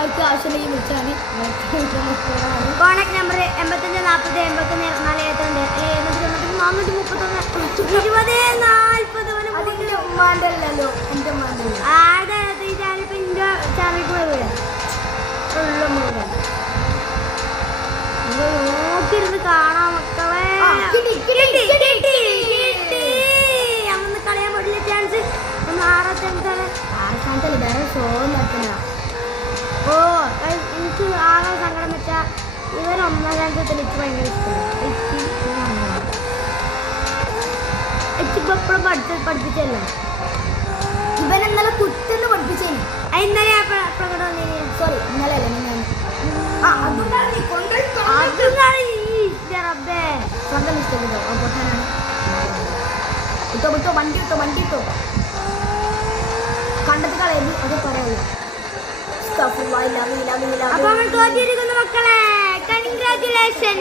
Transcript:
ആർക്ക് ആവശ്യമുണ്ടെങ്കിൽ വിളിച്ചാണ്. Contact number 85 40 81 24 അതിന്റെ ഉമ്മാന്റെ അല്ലല്ലോ, എന്റെ ഉമ്മാന്റെ. നോക്കിയിരുന്ന് കാണാം മക്കളെ. അന്ന് കളയാൻ പറ്റില്ല ചാൻസ്. ഒന്ന് 6 സ്ഥാനത്തല്ല, വേറെ ഷോ നടത്തുന്ന. ഓ എനിക്ക് ആകെ സങ്കടം വെച്ചാൽ ഇവർ 1ാം സ്ഥാനത്തിൽ എനിക്ക് ഭയങ്കര ഇഷ്ടമാണ്. എനിക്കിപ്പോ എപ്പോഴും പഠിപ്പിച്ചല്ലോ. ഇവൻ ഇന്നലെ കുറ്റെന്ന് പഠിപ്പിച്ചേ. ഇന്നലെ സോറി, ഇന്നലെ അല്ല ഞാൻ. സ്വന്തം ഇഷ്ടമില്ലോ പൊട്ടാനാണ്. വിട്ടോ വണ്ടി ഇട്ടോ കണ്ടത് കളയുന്നു. അത് പറയുള്ളൂ. അപ്പൊ നമ്മൾ തോറ്റിരിക്കുന്നു മക്കളെ. കൺഗ്രാറ്റുലേഷൻ.